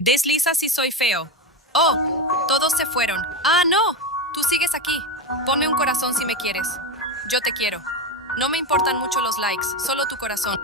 Desliza si soy feo. Oh, todos se fueron. Ah, no. Tú sigues aquí. Ponme un corazón si me quieres. Yo te quiero. No me importan mucho los likes, solo tu corazón.